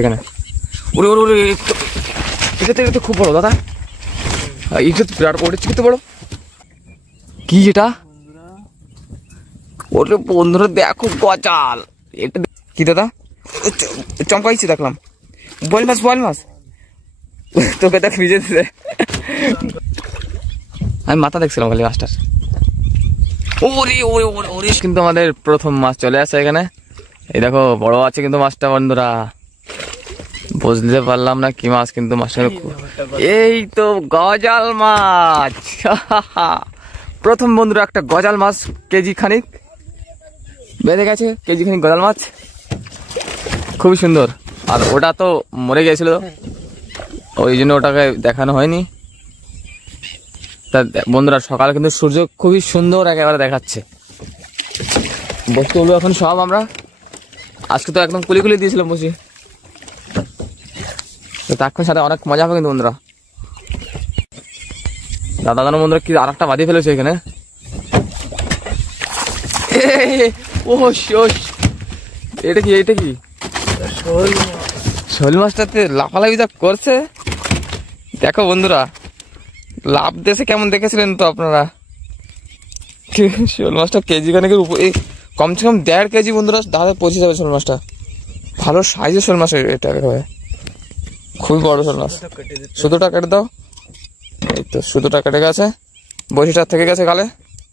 এখানে ওরে ওরে ওরে এটা তো খুব বড় দাদা, এটা তো বিরাট বড়, কি তো বড়, কি এটা ওরে বন্ধুরা দেখো গজাল, এটা কি দাদা চমকাইছে দেখলাম, বল মাছ তোকে দেখ ভিজে দিতে, আমি মাথা দেখছিলাম খালি মাছটার। ওরে ওরে ওরে ওরে কিন্তু আমাদের প্রথম মাছ চলে আসছে এখানে, এই দেখো বড় আছে কিন্তু মাছটা বন্ধুরা, বুঝতে পারলাম না কি মাছ, কিন্তু মাছটা এই তো গজাল মাছ প্রথম বন্ধুরা একটা গজাল মাছ কেজি খানিক বেঁধে গেছে, কেজি খানিক গজাল মাছ, খুবই সুন্দর। আর ওটা তো মরে গেছিল, ওই জন্য ওটাকে দেখানো হয়নি। তা বন্ধুরা সকালে কিন্তু সূর্য খুবই সুন্দর একেবারে দেখাচ্ছে। বসতে হলো এখন সব আমরা, আজকে তো একদম কুলি দিয়েছিলাম বসি, তার সাথে অনেক মজা হবে কিন্তু বন্ধুরা। দাদা জানো বন্ধুরা কি আর একটা বাঁধিয়ে ফেলেছে এখানে, এটা কি শোল মাছটাতে লাফালাফি যা করছে দেখো বন্ধুরা, লাভ দেশে কেমন দেখেছিলেন তো আপনারা। শোল মাছটা কেজি খানিকের উপরে, কমসে কম 1.5 কেজি বন্ধুরা দাদা পৌঁছে যাবে শোল মাছটা, ভালো সাইজের শোল মাছ এটা, খুবই বড় শোল মাছ। সুতোটা কেটে দাও, এই তো সুতোটা কেটে গেছে, বসিটা থেকে গেছে গালে,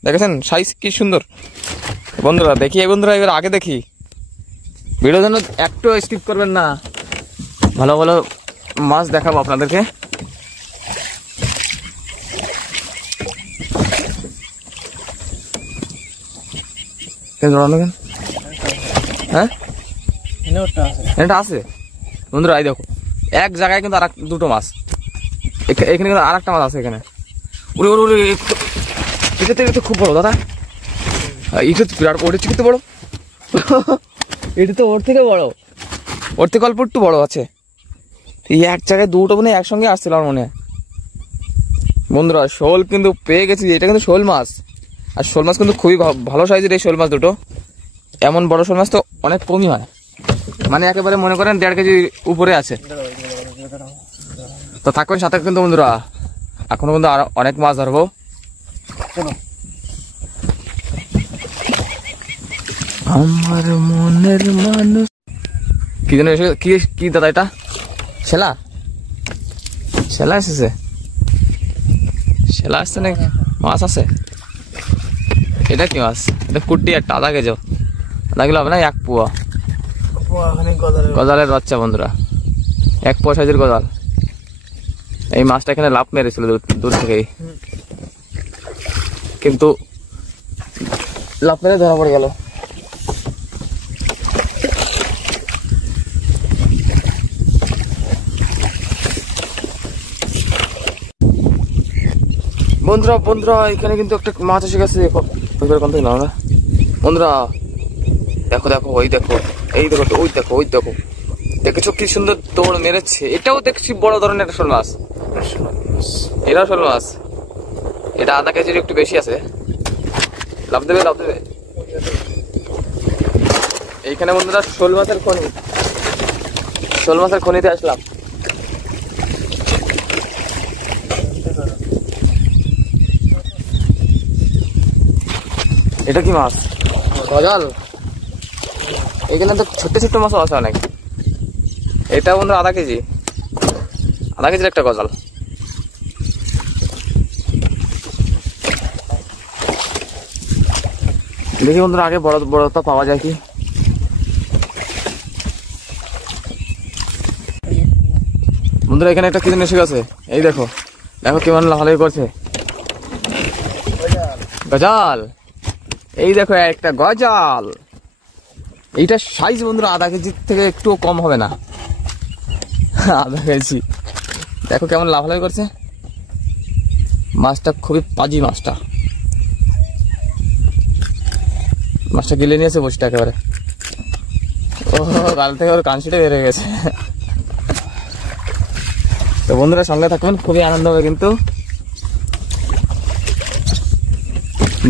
দেখেছেন সাইজ কি সুন্দর বন্ধুরা। দেখি এই বন্ধুরা এবার আগে দেখি, ভিডিও জন্য একটু স্কিপ করবেন না, ভালো ভালো মাছ দেখাবো আপনাদেরকে। হ্যাঁ এটা আছে বন্ধুরা, এই দেখো এক জায়গায় কিন্তু আর দুটো মাছ, এখানে কিন্তু আর একটা মাছ আছে এখানে। ওরে ওরে ওরে এটা তো খুব বড় দাদা, এটা তো বিরাট, ওটা কি তো বড় এটা তো ওর থেকে বড়, ওর থেকে অল্প একটু বড় আছে। এই এক জায়গায় দুটো মানে একসঙ্গে আসছিল আমার মনে হয় বন্ধুরা। শোল কিন্তু পেয়ে গেছি, এটা কিন্তু শোল মাছ, আর শোল মাছ কিন্তু খুবই ভালো সাইজের এই শোল মাছ দুটো। এমন বড় শোল মাছ তো অনেক কমই হয়, মানে একেবারে মনে করেন 1.5 কেজি উপরে আছে। তো থাকবেন সাথে কিন্তু বন্ধুরা, এখনো কিন্তু আরো অনেক মাছ ধরবো। আমার মনের মানুষ কি যেন কি দাদা, এটা শেলা এসেছে, শেলা আসছে নাকি, মাছ আছে। এটা কি মাছ, এটা কুটি একটা আধা কেজি হবে না, 1 পোয়া গজালের বাচ্চা বন্ধুরা, 1 পোয়া সাইজের গজাল। এই মাছটা এখানে লাফ মেরেছিল দূর থেকেই, কিন্তু লাফ মেরে ধরা পড়ে গেল। বন্ধুরা এখানে কিন্তু একটা মাছ এসে গেছে বন্ধুরা, দেখো ওই দেখো, এই দেখো ওই দেখো দেখেছো কি সুন্দর দৌড় মেরেছে। এটাও দেখছি বড় ধরনের একটা শোল মাছ, এটাও শোল মাছ, এটা আধা কেজির একটু বেশি আছে, লাভ দেবে। এইখানে বন্ধুরা শোল মাছের খনিতে আসলাম। এটা কি মাছ, গজাল। এখানে তো ছোট্ট মাছও আছে অনেক। এটা বন্ধুরা আধা কেজির একটা গজাল। দেখি বন্ধুরা আগে বড় তো পাওয়া যায় কি। বন্ধুরা এখানে একটা কি জিনিস এসে গেছে, এই দেখো কেমন লাফালাফি করছে, গজাল। এই দেখো একটা গজাল, এইটা সাইজ বন্ধুরা আধা কেজির থেকে একটু কম হবে না, আধা কেজি। দেখো কেমন লাফালাফি করছে মাছটা, খুবই পাজি মাছটা গিলে নিয়েছে বসিটা একেবারে। ও গাল থেকে ওর কানসিটা বেড়ে গেছে। তো বন্ধুরা সঙ্গে থাকবেন, খুবই আনন্দ হবে কিন্তু।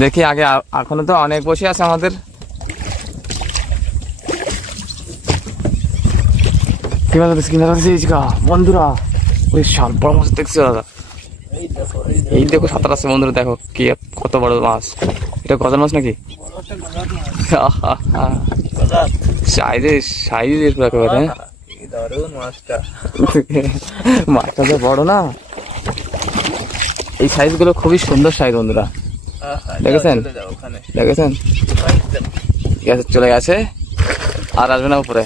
দেখি আগে, এখনো তো অনেক বসে আছে আমাদের। বন্ধুরা ওই শাল বড় মাছ দেখছো দাদা, এই দেখো সাঁতার আছে বন্ধুরা, দেখো কি কত বড় মাছ, এটা গজাল মাছ নাকি? মাছটা তো বড় না, এই সাইজ গুলো খুবই সুন্দর সাইজ বন্ধুরা, দেখেছেন দেখেছেন? চলে গেছে আর আসবে না উপরে,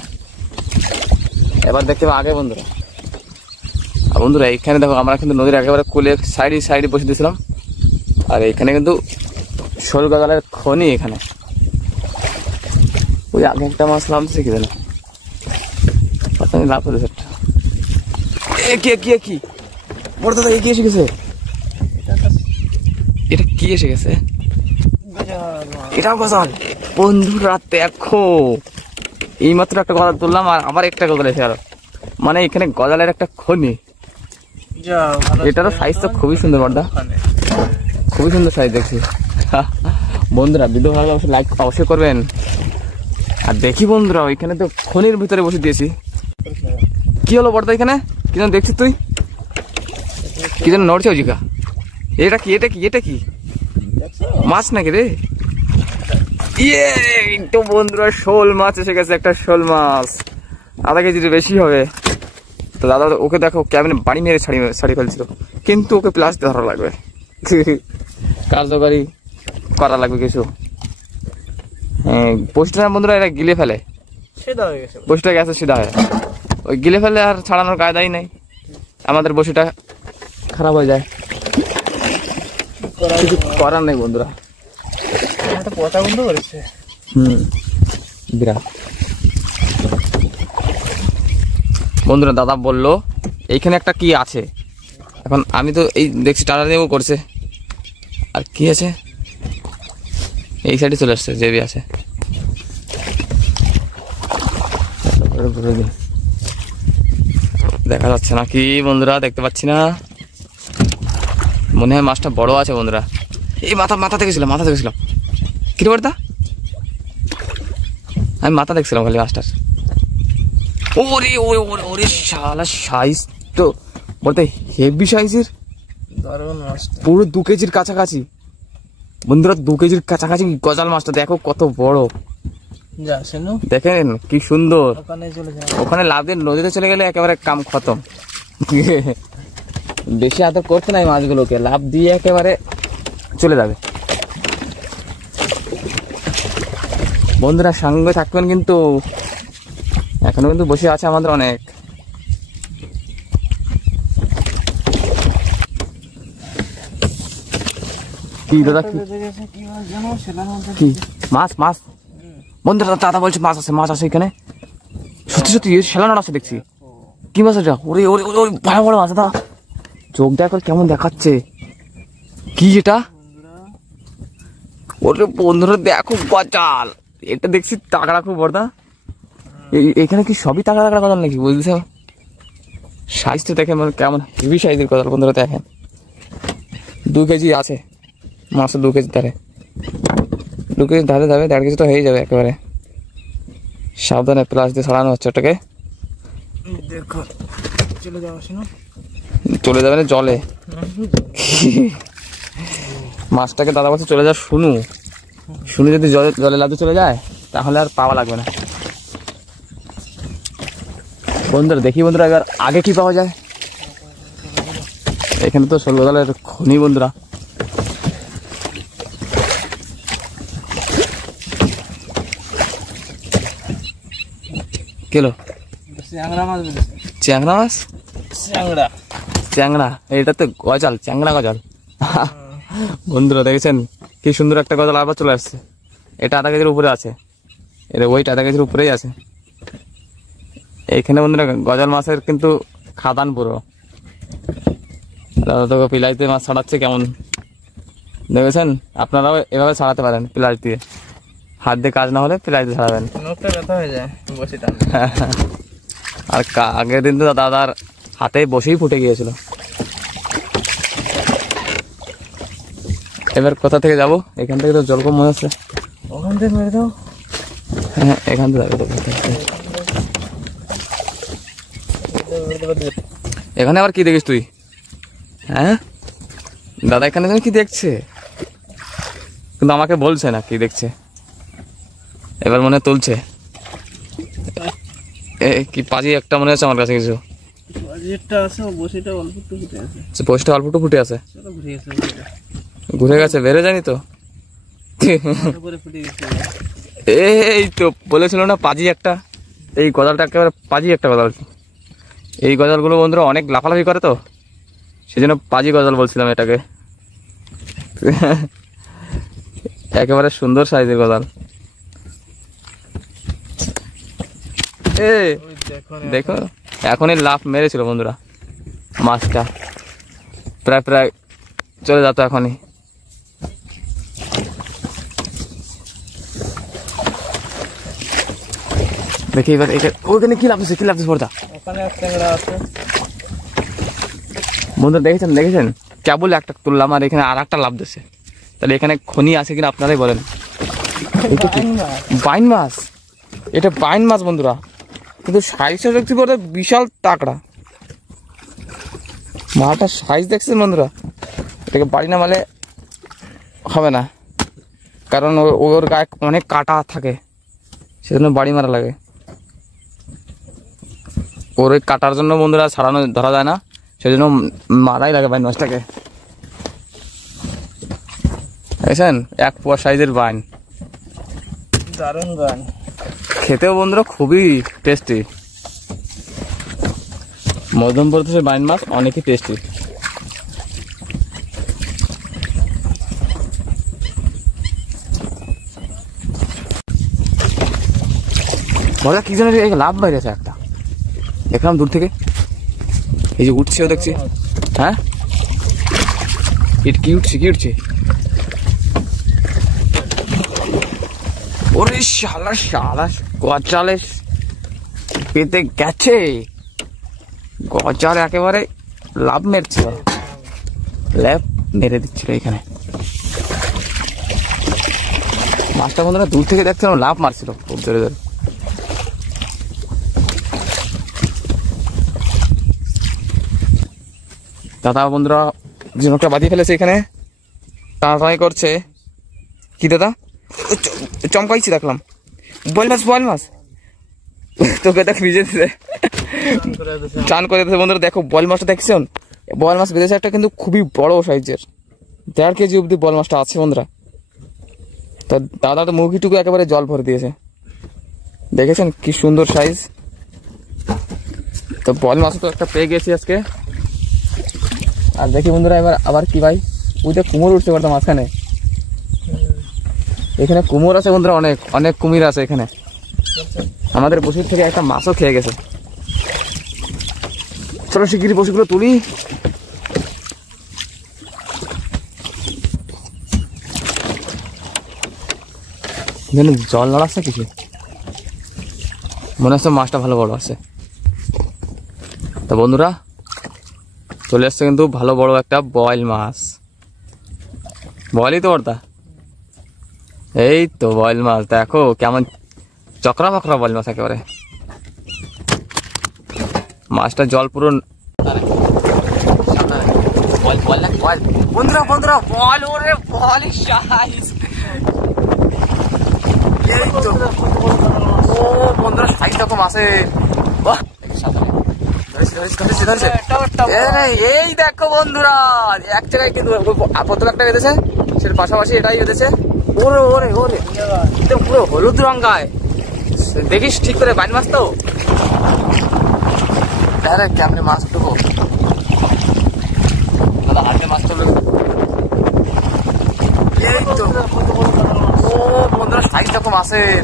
এবার দেখতে পাবো আগে বন্ধুরা। আর বন্ধুরা এইখানে দেখো আমরা কিন্তু নদীর একেবারে কোলে সাইডে বসে দিয়েছিলাম, আর এইখানে কিন্তু শোল গজালের খনি, এখানে ওই আগে একটা মাছ নামছে কি জানো, লাভ করেছে কি বড় দাদা, কি এসে গেছে? এটা কি এসে গেছে? এটাও গজাল বন্ধুরা, দেখো এইমাত্র একটা গজাল তুললাম আর আবার একটা গজাল এসে গেল, মানে এখানে গজালের একটা খনি। এটারও সাইজ তো খুবই সুন্দর বড়দা, খুবই সুন্দর সাইজ দেখছি। বন্ধুরা ভিডিও ভালো লাগলে লাইক অবশ্যই করবেন। আর দেখি বন্ধুরা ওইখানে তো খনির ভিতরে বসে দিয়েছি, কি হলো বড়দা এখানে কি যেন দেখছিস তুই, কি যেন নড়ছে ওজিকা, এটা কি এটা কি এটা কি মাছ নাকি রে? ইয়ে তো বন্ধুরা শোল মাছ এসে গেছে, একটা শোল মাছ, আধা কেজির বেশি হবে। তো দাদা ওকে দেখো কেমন বাড়ি মেরে ছাড়ি ফেলছিল, কিন্তু ওকে প্লাস্টিক ধরা লাগবে, কার্যকারী করা লাগবে কিছু। হ্যাঁ বসিটা বন্ধুরা এরা গিলে ফেলে, বসিটা গেছে সিধা হয়ে, ওই গিলে ফেলে আর ছাড়ানোর কায়দাই নাই, আমাদের বসিটা খারাপ হয়ে যায়, কিছু করার নেই বন্ধুরা। বিরাট বন্ধুরা দাদা বললো এইখানে একটা কি আছে, এখন আমি তো এই দেখছি টানা নিয়েও করছে, আর কি আছে এই সাইডে চলে আসছে জেবি আছে, দেখা যাচ্ছে না কি বন্ধুরা, দেখতে পাচ্ছি না, মনে হয় মাছটা বড় আছে বন্ধুরা। এই মাথা দেখেছিলাম কি রে বড়দা, আমি মাথা দেখছিলাম খালি মাছটার। ওরে ওরে ওরে ওরে শালা সাইজ তো বলতে হেভি সাইজের, পুরো 2 কেজির কাছাকাছি বন্ধুরা, 2 কেজির কাছাকাছি গজাল মাছটা, দেখো কত বড়, দেখেন কি সুন্দর। ওখানে লাভ দিয়ে নদীতে চলে গেলে একেবারে কাম খতম, বেশি আদর করতে নাই মাছগুলোকে, লাভ দিয়ে একেবারে চলে যাবে। বন্ধুরা সঙ্গে থাকবেন কিন্তু, এখনো কিন্তু বসে আছে আমাদের অনেক। কি দাদা কি মাছ বন্ধুরা দাদা বলছে মাছ আছে এখানে, সত্যি শেলানোর আছে দেখছি। কি মাছ এটা? ওরে ওরে ওরে বড় বড় মাছ দাদা, চোখ দেখো কেমন দেখাচ্ছে, কি এটা? ওরে বন্ধুরা দেখো গজাল, এটা দেখছি তাগড়া খুব বড়দা, এখানে কি সবই তাগড়া গজাল নাকি বুঝছো? সাইজটা দেখে মানে কেমন হেভি সাইজের গজাল বন্ধুরা, দেখেন 2 কেজি আছে মাছ, 2 কেজি ধারে, 2 কেজি ধারে যাবে, 1.5 কেজি তো হয়ে যাবে একেবারে। সাবধানে প্লাস দিয়ে ছাড়ানো হচ্ছে ওটাকে, দেখো চলে যাবে না জলে, মাছটাকে দাদা বলছে চলে যা, শুনু যদি জলে লাফে চলে যায় তাহলে আর পাওয়া লাগবে না। বন্ধুরা দেখি বন্ধুরা এবার আগে কি পাওয়া যায়, এখানে তো শোল গজালের খনি বন্ধুরা। কিলো চ্যাংড়া মাছ, চ্যাংড়া এটা তো গজাল, চ্যাংড়া গজাল। বন্ধুরা দেখেছেন কি সুন্দর একটা গজাল আবার চলে আসছে, এটা 1/2 কেজির উপরে আছে, এর ওইটা 1/2 কেজির উপরেই আছে। এইখানে বন্ধুরা গজাল মাছের কিন্তু খাদান পুরো, দাদা তোকে পিলাইতে মাছ ছাড়াচ্ছে কেমন দেখেছেন, আপনারাও এভাবে ছাড়াতে পারেন পিলাইট দিয়ে, হাত দিয়ে কাজ না হলে পিলাইতে ছাড়াবেন, আর আগের দিন তো দাদার হাতে বসেই ফুটে গিয়েছিল। এবার কোথা থেকে যাবো, এখান থেকে তো জল কম মনে হচ্ছে, ওখান থেকে মেরে দাও, হ্যাঁ এখান থেকে যাবে। এখানে আবার কি দেখিস তুই? হ্যাঁ দাদা এখানে যেন কি দেখছে, কিন্তু আমাকে বলছে না কি দেখছে। এবার মনে তুলছে কি পাজি একটা মনে হচ্ছে আমার কাছে কিছু। বসিটা অল্প একটু ফুটে আছে, ঘুরে গেছে, বেড়ে যায়নি তো। এই তো বলেছিল না পাজি একটা, এই গজালটা একেবারে পাজি একটা গজাল। এই গজালগুলো বন্ধুরা অনেক লাফালাফি করে তো, সেজন্য পাজি গজাল বলছিলাম এটাকে। একেবারে সুন্দর সাইজের গজাল। দেখো এখনই লাফ মেরেছিল বন্ধুরা, মাছটা প্রায় প্রায় চলে যেত এখনই। দেখি এবার ওখানে কি লাভ দিচ্ছে, কি লাভ দিচ্ছে বড়দা? বন্ধুরা দেখেছেন কেবল একটা তুললাম আর এখানে আর একটা লাভ দিচ্ছে। তাহলে এখানে খনি আছে কিনা আপনারাই বলেন। বাইন মাছ, এটা বাইন মাছ বন্ধুরা, কিন্তু সাইজটা দেখছি বড় বিশাল তাকড়া। মাছটার সাইজ দেখছেন বন্ধুরা, এটাকে বাড়ি না মারলে হবে না, কারণ ওর গায়ে অনেক কাটা থাকে, সেজন্য বাড়ি মারা লাগে। ওর ওই কাটার জন্য বন্ধুরা ছাড়ানো ধরা যায় না, সেজন্য মারাই লাগে বাইন মাছটাকে। দেখছেন 1 পোয়া সাইজের বাইন, দারুণ বাইন, খেতেও বন্ধুরা খুবই টেস্টি। মধ্যমপ্রদেশের বাইন মাছ অনেকই টেস্টি। বলা কি যেন লাভ বাইরেছে একটা, দেখলাম দূর থেকে, এই যে উঠছেও দেখছি। হ্যাঁ কি উঠছে, কি উঠছে? ওরে শালা শালা গজালে পেতে গেছে, গজাল একেবারে লাভ মেরছিল, ল্যাপ মেরে দিচ্ছিল এখানে। মাছটা বন্ধুরা দূর থেকে দেখছিলাম লাভ মারছিল খুব জোরে জোরে। দাদা বন্ধুরা ঝিনুকটা বাঁধিয়ে ফেলেছে এখানে, টানাটানি করছে। কি দাদা চমকাইছি দেখলাম, বল মাছ, বল মাছ তোকে দেখ ভিজে দিতে চান করে দিতে। বন্ধুরা দেখো বল মাছটা দেখছেন, বল মাছ বেঁধেছে একটা, কিন্তু খুবই বড় সাইজের, 1.5 কেজি অব্দি বল মাছটা আছে বন্ধুরা। তো দাদা তো মুখিটুকু একেবারে জল ভরে দিয়েছে, দেখেছেন কি সুন্দর সাইজ। তো বল মাছ তো একটা পেয়ে গেছি আজকে। আর দেখি বন্ধুরা এবার আবার কি ভাই, ওইটা কুমোর উঠতে পারতাম মাঝখানে, এখানে কুমোর আছে বন্ধুরা, অনেক অনেক কুমির আছে এখানে। আমাদের বসির থেকে একটা মাছও খেয়ে গেছে। চলো শিগগিরই বসিগুলো তুলি। জল নাড়াচ্ছে কিছু, মনে হচ্ছে মাছটা ভালো বড় আছে। তো বন্ধুরা চলে আসছে কিন্তু ভালো বড় একটা বয়েল মাছ, বয়েলই তো বড়দা, এই তো বয়েল মাছ দেখো কেমন চকরা বকরা বয়েল মাছ একেবারে। মাছটা জল পুরো বন্ধুরা বন্ধুরা বল, ওরে বল সাইজ, এই তো ও বন্ধুরা সাইজ দেখো মাছের, বাহ এই দেখো বন্ধুরা এক জায়গায় কিন্তু প্রথম একটা বেঁধেছে, সেটার পাশাপাশি এটাই বেঁধেছে। ওরে ওরে ওরে পুরো হলুদ রঙ গায়ে, দেখিস ঠিক করে বাইন মাছ তো কেমনে মাছ উঠবো দাদা, হাতে মাছ তুলবে। এই তো ও বন্ধুরা সাইজ দেখো মাছের,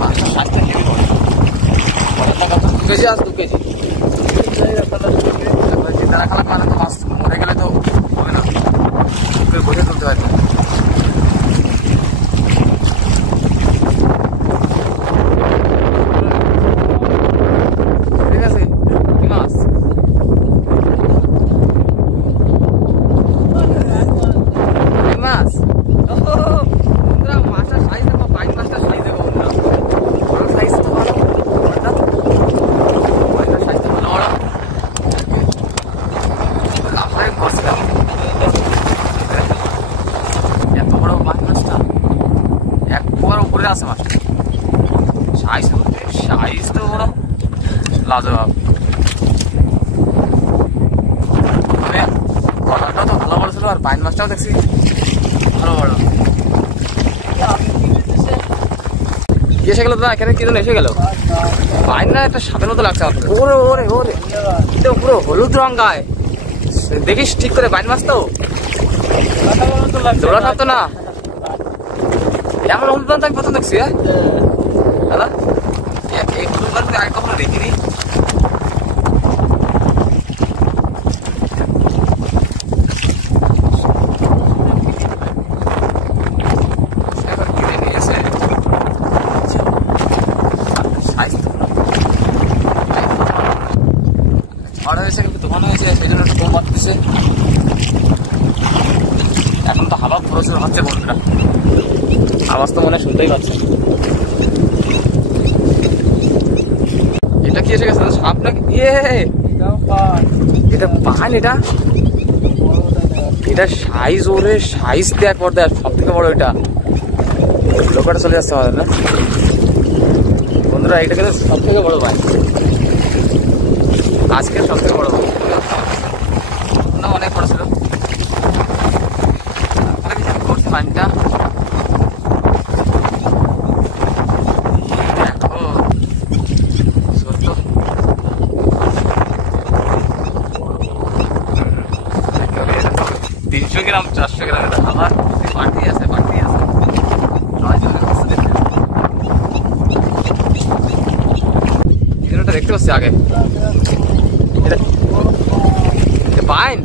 মাছের সাইজটা হেভি বড়, 2 কেজি আছে, 2 কেজি। চিন্তা খারাপ মানে তো মাছ মরে গেলে তো হবে না, বসে তুলতে হয়। ঠিক আছে কি মাছ? মাছ বন্ধুরা, মাছটার সাইজ দেখো, বাইন মাছটার সাইজ দেখো বন্ধুরা, সাইজ তো ভালো। লাজবাব। কলাটা তো ভালো বড় ছিল, আর বাইন মাছটাও দেখছি ভালো বড়। কি এসে গেল দাদা? এখানে কি যেন এসে গেল? বাইন না একটা সাপের মতো লাগছে আমার। ওরে ওরে ওরে, পুরো হলুদ রং গায়ে। দেখিস ঠিক করে, বাইন মাছ তো দৌড়া সাপ তো না। এমন হলুদ রং আমি প্রথম দেখছি। হ্যাঁ দাদা, এই হলুদ রং আগে কখনো দেখিনি। এখন তো হাওয়া প্রচুর হচ্ছে বন্ধুরা, আওয়াজ তো মনে শুনতেই পাচ্ছে। এটা কি এসে গেছে? সাপ নাকি? এটা পান, এটা সাইজ, ওরে সাইজ দেখ পর দেখ, সব থেকে বড় এটা। লোকটা চলে যাচ্ছে আমাদের না বন্ধুরা, এটা কিন্তু সব থেকে বড় পান, আজকের সব থেকে বড় পান না, অনেক বড় ছিল পানটা। দেখো 300 গ্রাম 400 গ্রাম আবার বাড়তি আছে, বাড়তি আছে। দেখতে পাচ্ছি আগে পাইন।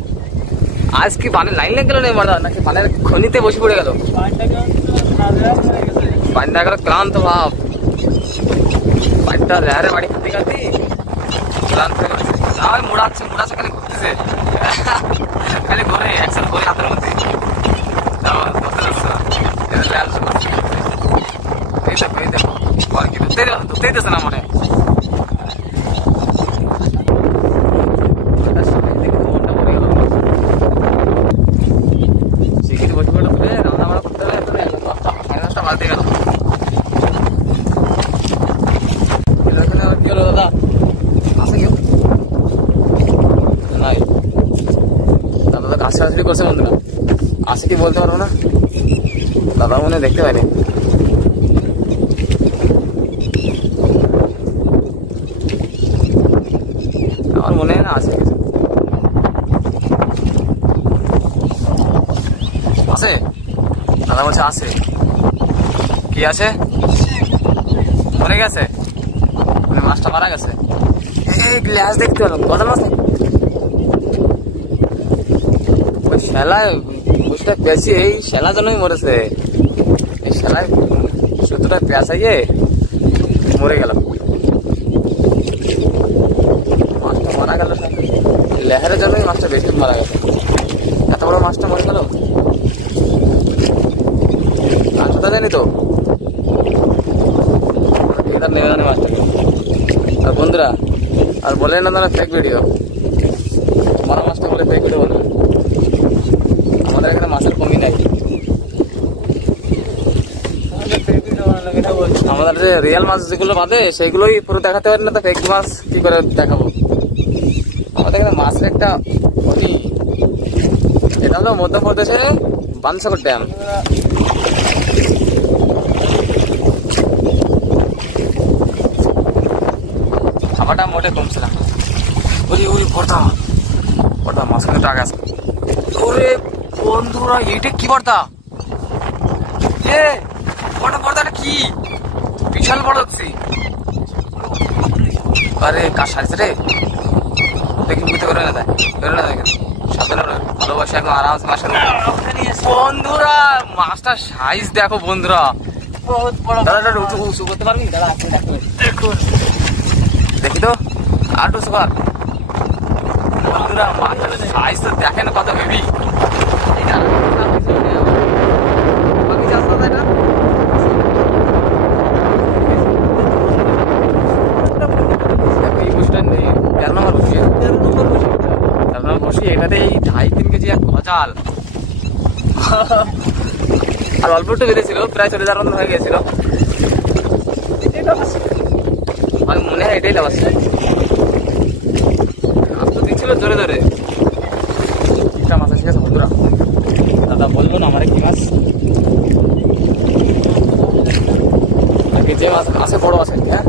আজ কি পানের লাইন লেগে গেল নাকি পানের খনিতে বসে পড়ে গেল? পানটা গেল ক্লান্ত ভাব, পানটা লেহারে বাড়ি খাতে খাতে ক্লান্ত হয়ে গেছে। মোড়াচ্ছে খালি ঘুরতেছে, খালি ঘরে একসাথে ঘরে হাতের মধ্যে। ধরতেই দিচ্ছে না মনে। সরাসরি করছে বন্ধুরা, আসে কি বলতে পারবো না, দাদা মনে দেখতে পাইনি। আমার মনে হয় না আসে কিছু। আছে দাদা বলছে আছে। কি আছে? মরে গেছে, মাছটা মারা গেছে। এই গ্লাস দেখতে পেলাম, কত মাছ শেলায় বুঝতে পেয়েছি, এই শেলা জন্যই মরেছে। এই শেলায় সুতোটা পেঁচাইয়ে মরে গেল, মাছটা মারা গেল। লেহারের জন্যই মাছটা বেশি মারা গেল, এত বড় মাছটা মরে গেল। মাছটা জানি তো নেমে জানে মাছটা। আর বন্ধুরা আর বলেন না, ফেক ভিডিও, মারা মাছটা বলে ফেক ভিডিও বলবেন। আমাদের এখানে মাছের কমই নাই। আমাদের যে রিয়েল মাছ যেগুলো বাঁধে সেগুলোই পুরো দেখাতে পারি না, তো ফেক মাছ কি করে দেখাবো? আমাদের এখানে মাছের একটা খনি, এটা হলো মধ্যপ্রদেশে বানসাগর ড্যাম। খাবারটা মোটে কমছে না। ওই পড়তা মাছ কিন্তু আগে আসবে। ওরে বন্ধুরা, এইটা কি পর্দা? পর্দাটা কি বিশাল বড় হচ্ছে। আরে কার সাইজ রে, দেখি বুঝতে করে না, ভালোবাসা এখন আরামসে মাছ। বন্ধুরা মাছটার সাইজ দেখো বন্ধুরা, দাদা উঁচু করতে পারবি? দাদা দেখি তো আর উঁচু কর। বন্ধুরা মাছটার সাইজ তো দেখেন কত বেবি। এটাতে এই 2.5-3 কেজি এক গজাল, আর অল্প একটু বেঁধেছিল, প্রায় 40,000 মতন হয়ে গেছিল। আমি মনে হয় এটাই লাভ আছে। ধরে ধরে একটা মাছ আছে, ঠিক আছে বন্ধুরা? দাদা বললো না আমার কি মাছ, যে মাছ আছে বড় আছে। হ্যাঁ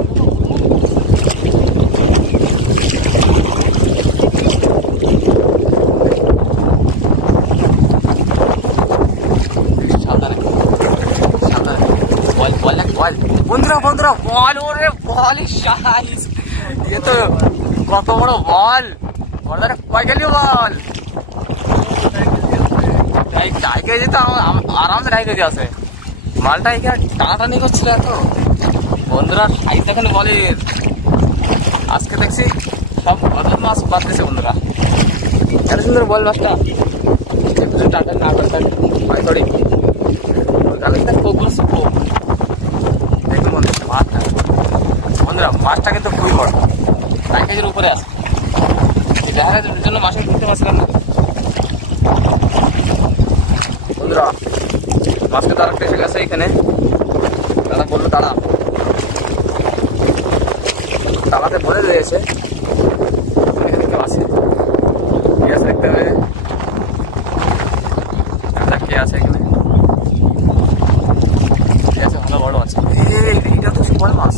বন্ধুরা বন্ধুরা বল, ওরে বল সাইজ, এ তো কত বড় বল, কয় গেলি বল? 2.5 কেজি তো আরামসে 2.5 কেজি আছে। মালটা এখানে টানাটানি করছিল এত। বন্ধুরা সাইজ দেখেন বলের, আজকে দেখছি সব কত মাছ বাদ দিয়েছে বন্ধুরা। এত সুন্দর বল মাছটা, একটু টাটা না করতেন ভাই সরি দেখুন বন্ধুরা মাছটা, বন্ধুরা মাছটা কিন্তু খুবই বড়, 2 কেজির উপরে আছে। দেখা যাচ্ছে জন্য মাছের ধরতে পারছিলাম না বন্ধুরা। মাছ কিন্তু আরেকটা এসে গেছে এখানে, দাদা বললো তালাতে ভরে দিয়েছে, এখানে কেউ আছে, ঠিক আছে দেখতে হবে কে আছে এখানে, ঠিক আছে ভালো বড় আছে। এটা তো বড় মাছ,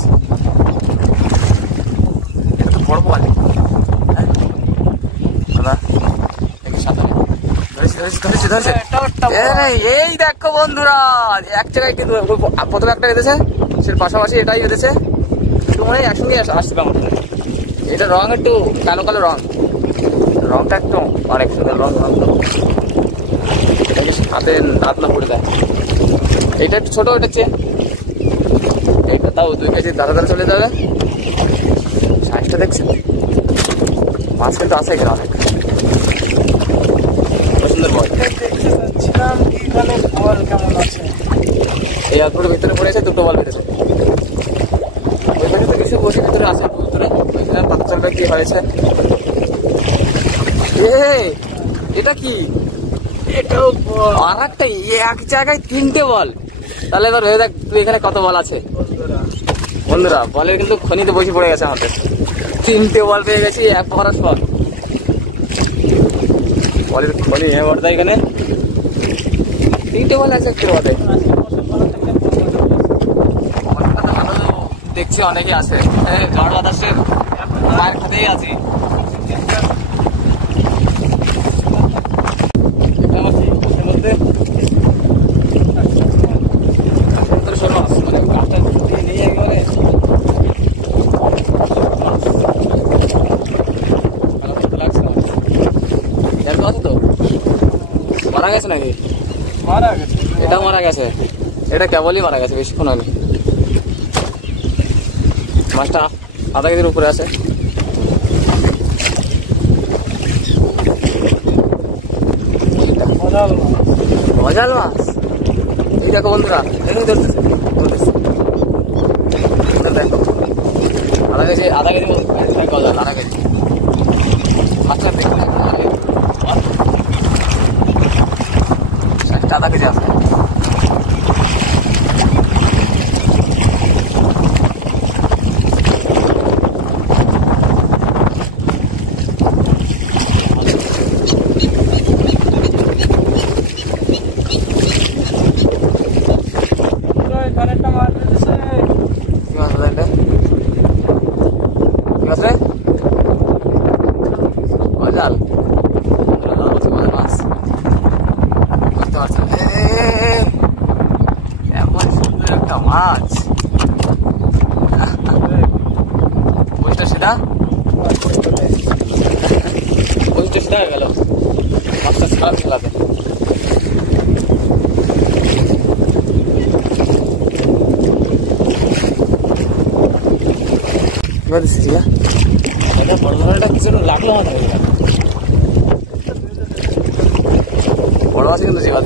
এটা তো বড় বল। হ্যাঁ দাদা এই দেখো বন্ধুরা, এক জায়গায় কিন্তু প্রথমে একটা বেঁধেছে, সে পাশাপাশি এটাই বেঁধেছে, একটু মনে হয় একসঙ্গে আসছে আমার। এটা রং একটু কালো কালো রং, রংটা একটু অনেক সুন্দর রং, এটাকে হাতে দাঁত না পড়ে দেয়। এটা একটু ছোট, ওটা চেয়ে এইটা তাও 2 কেজি দাঁড়া দাঁড়া চলে যাবে। সাইজটা দেখছেন, মাছ কিন্তু আছে এখানে অনেক সুন্দর বল। এই অল্পটার ভিতরে পড়েছে, 2টো বল বেঁধেছে। ওই পাশে তো কিছু বসে ভিতরে আছে ভিতরে, ওইখানে পাতা চলবে কি হয়েছে। এটা কি? এটাও আর একটা, এক জায়গায় 3টে বল। তাহলে এবার ভেবে দেখ তুই এখানে কত বল আছে বন্ধুরা। বলের কিন্তু খনিতে বসে পড়ে গেছে আমাদের, 3টে বল পেয়ে গেছি এক ভরাস বল। বলের খনি এখানে 3টে বল আছে একটু বলে। দেখছি অনেকে আছে, ঝড় বাতাসের মায়ের খাতেই আছি। মারা গেছে নাকি? মারা গেছে, এটা মারা গেছে, এটা কেবলই মারা গেছে, বেশিক্ষণ হয়নি। মাছটা আধা কেজির উপরে আছে। গজাল মাছ, এই দেখো বন্ধুরা, এখানে ধরতেছে দেখো, আধা কেজি গজাল, আধা কেজি মাছটা দেখুন, আধা কেজি আছে। মাছ 50 টাকা গেল মাছটা খারাপ খেলাতে। বড় ধরনের কিছু লাগলো আমাদের, বড় আছে কিন্তু জিবাদ।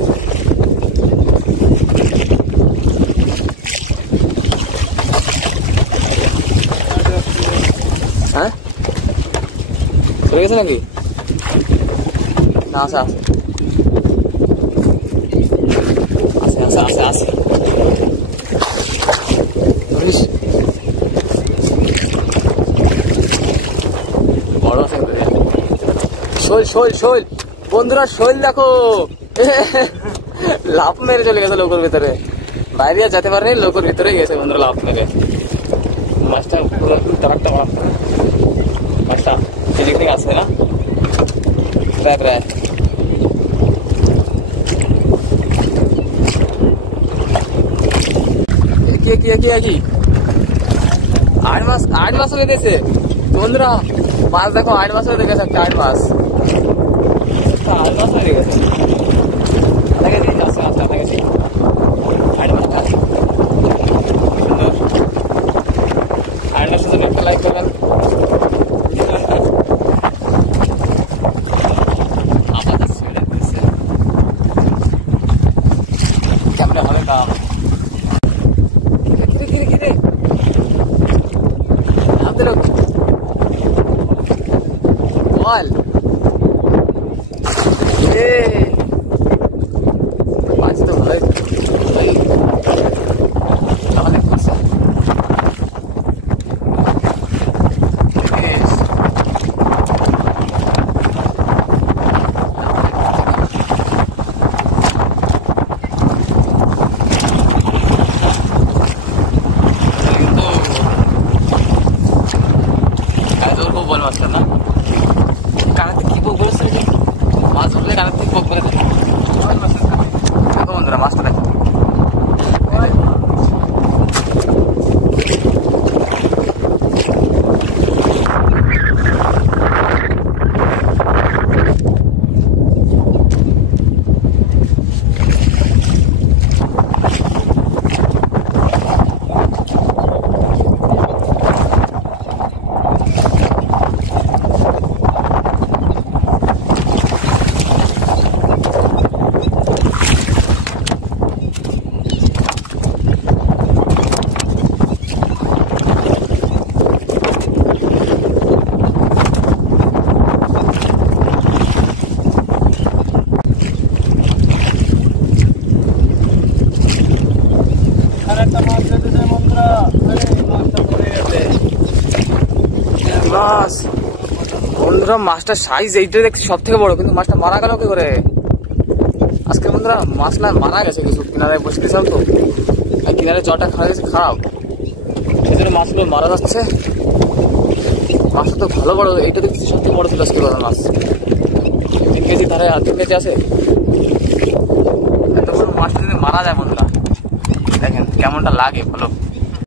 হ্যাঁ চলে গেছে নাকি? না আছে আছে আছে আছে আছে বড় আছে। শোল শোল শোল বন্ধুরা, শোল দেখো লাফ মেরে চলে গেছে লোকের ভিতরে, বাইরে আর যেতে পারেনি, লোকের ভিতরে গেছে বন্ধুরা লাফ মেরে। মাছটা পুরো তারাকটা মাছ, মাছটা এদিক থেকে আসছে না প্রায় প্রায়। কি 8 মাস হয়ে গেছে বন্ধুরা, মাছ দেখো 8 মাস হয়ে গেছে, একটা 8 মাস হয়ে গেছে। দেখে দিন আসছে মাছটা, দেখেছি 8 মাস। 8 মাসের জন্য একটা লাইক করবেন। কেমন হবে কাম? মাছ তো ভালোই আমাদের করছে। খুব বল মাছটা না, কানাতে কি পোক বলেছে, মাছ ধরলে কানার থেকে পোক বলে দেখো বন্ধুরা মাছটা দেখো। মাছ বন্ধুরা, মাছটার সাইজ এইটা দেখছি সব থেকে বড়, কিন্তু মাছটা মারা গেল কি করে আজকে বন্ধুরা? মাছ না মারা গেছে কিছু, কিনারে বসে দিয়েছিলাম তো, আর কিনারে জলটা খারাপ গেছে, খারাপ সেজন্য মাছগুলো মারা যাচ্ছে। মাছটা তো ভালো বড়, এইটা দেখছি সব থেকে বড় ছিল আজকে মাছ, 3 কেজি ধারে 3 কেজি আছে। এত বড় মাছটা যদি মারা যায় বন্ধুরা, দেখেন কেমনটা লাগে বলো।